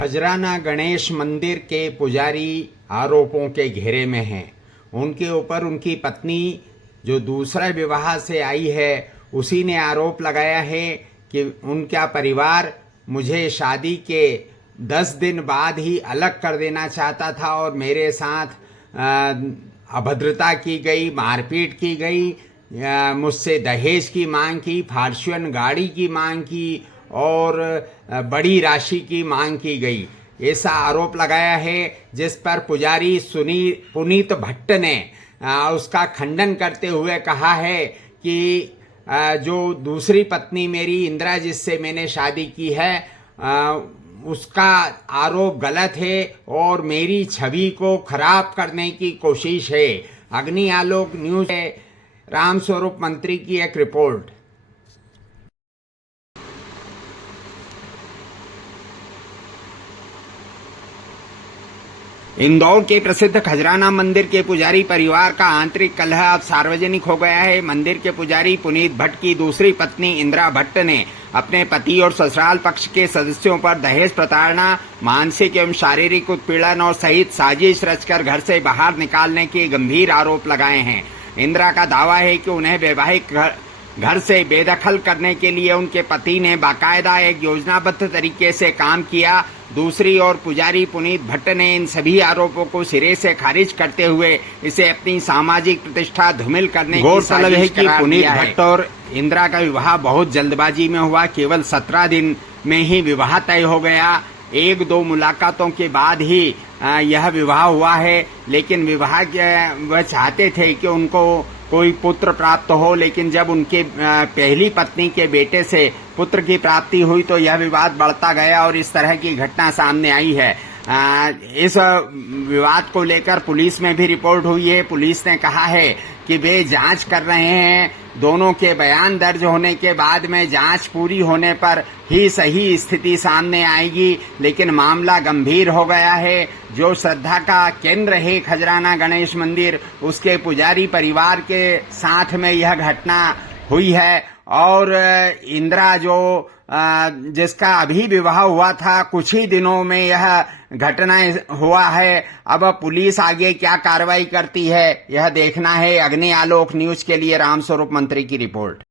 खजराना गणेश मंदिर के पुजारी आरोपों के घेरे में हैं। उनके ऊपर उनकी पत्नी जो दूसरा विवाह से आई है उसी ने आरोप लगाया है कि उनका परिवार मुझे शादी के 10 दिन बाद ही अलग कर देना चाहता था और मेरे साथ अभद्रता की गई, मारपीट की गई, मुझसे दहेज की मांग की, फॉर्च्यूनर गाड़ी की मांग की और बड़ी राशि की मांग की गई। ऐसा आरोप लगाया है जिस पर पुजारी पुनीत भट्ट ने उसका खंडन करते हुए कहा है कि जो दूसरी पत्नी मेरी इंदिरा जिससे मैंने शादी की है उसका आरोप गलत है और मेरी छवि को खराब करने की कोशिश है। अग्नि आलोक न्यूज है रामस्वरूप मंत्री की एक रिपोर्ट। इंदौर के प्रसिद्ध खजराना मंदिर के पुजारी परिवार का आंतरिक कलह अब सार्वजनिक हो गया है। मंदिर के पुजारी पुनीत भट्ट की दूसरी पत्नी इंदिरा भट्ट ने अपने पति और ससुराल पक्ष के सदस्यों पर दहेज प्रताड़ना, मानसिक एवं शारीरिक उत्पीड़न और सहित साजिश रचकर घर से बाहर निकालने के गंभीर आरोप लगाए हैं। इंदिरा का दावा है कि उन्हें वैवाहिक घर से बेदखल करने के लिए उनके पति ने बाकायदा एक योजनाबद्ध तरीके से काम किया। दूसरी ओर पुजारी पुनीत भट्ट ने इन सभी आरोपों को सिरे से खारिज करते हुए इसे अपनी सामाजिक प्रतिष्ठा धूमिल करने की साजिश करार दिया है। पुनीत भट्ट और इंदिरा का विवाह बहुत जल्दबाजी में हुआ। केवल 17 दिन में ही विवाह तय हो गया। 1-2 मुलाकातों के बाद ही यह विवाह हुआ है। लेकिन विवाह वह चाहते थे कि उनको कोई पुत्र प्राप्त हो, लेकिन जब उनके पहली पत्नी के बेटे से पुत्र की प्राप्ति हुई तो यह विवाद बढ़ता गया और इस तरह की घटना सामने आई है। इस विवाद को लेकर पुलिस में भी रिपोर्ट हुई है। पुलिस ने कहा है कि वे जांच कर रहे हैं। दोनों के बयान दर्ज होने के बाद में जांच पूरी होने पर ही सही स्थिति सामने आएगी। लेकिन मामला गंभीर हो गया है। जो श्रद्धा का केंद्र है खजराना गणेश मंदिर, उसके पुजारी परिवार के साथ में यह घटना हुई है और इंदिरा जो जिसका अभी विवाह हुआ था, कुछ ही दिनों में यह घटना हुआ है। अब पुलिस आगे क्या कार्रवाई करती है यह देखना है। अग्नि आलोक न्यूज के लिए रामस्वरूप मंत्री की रिपोर्ट।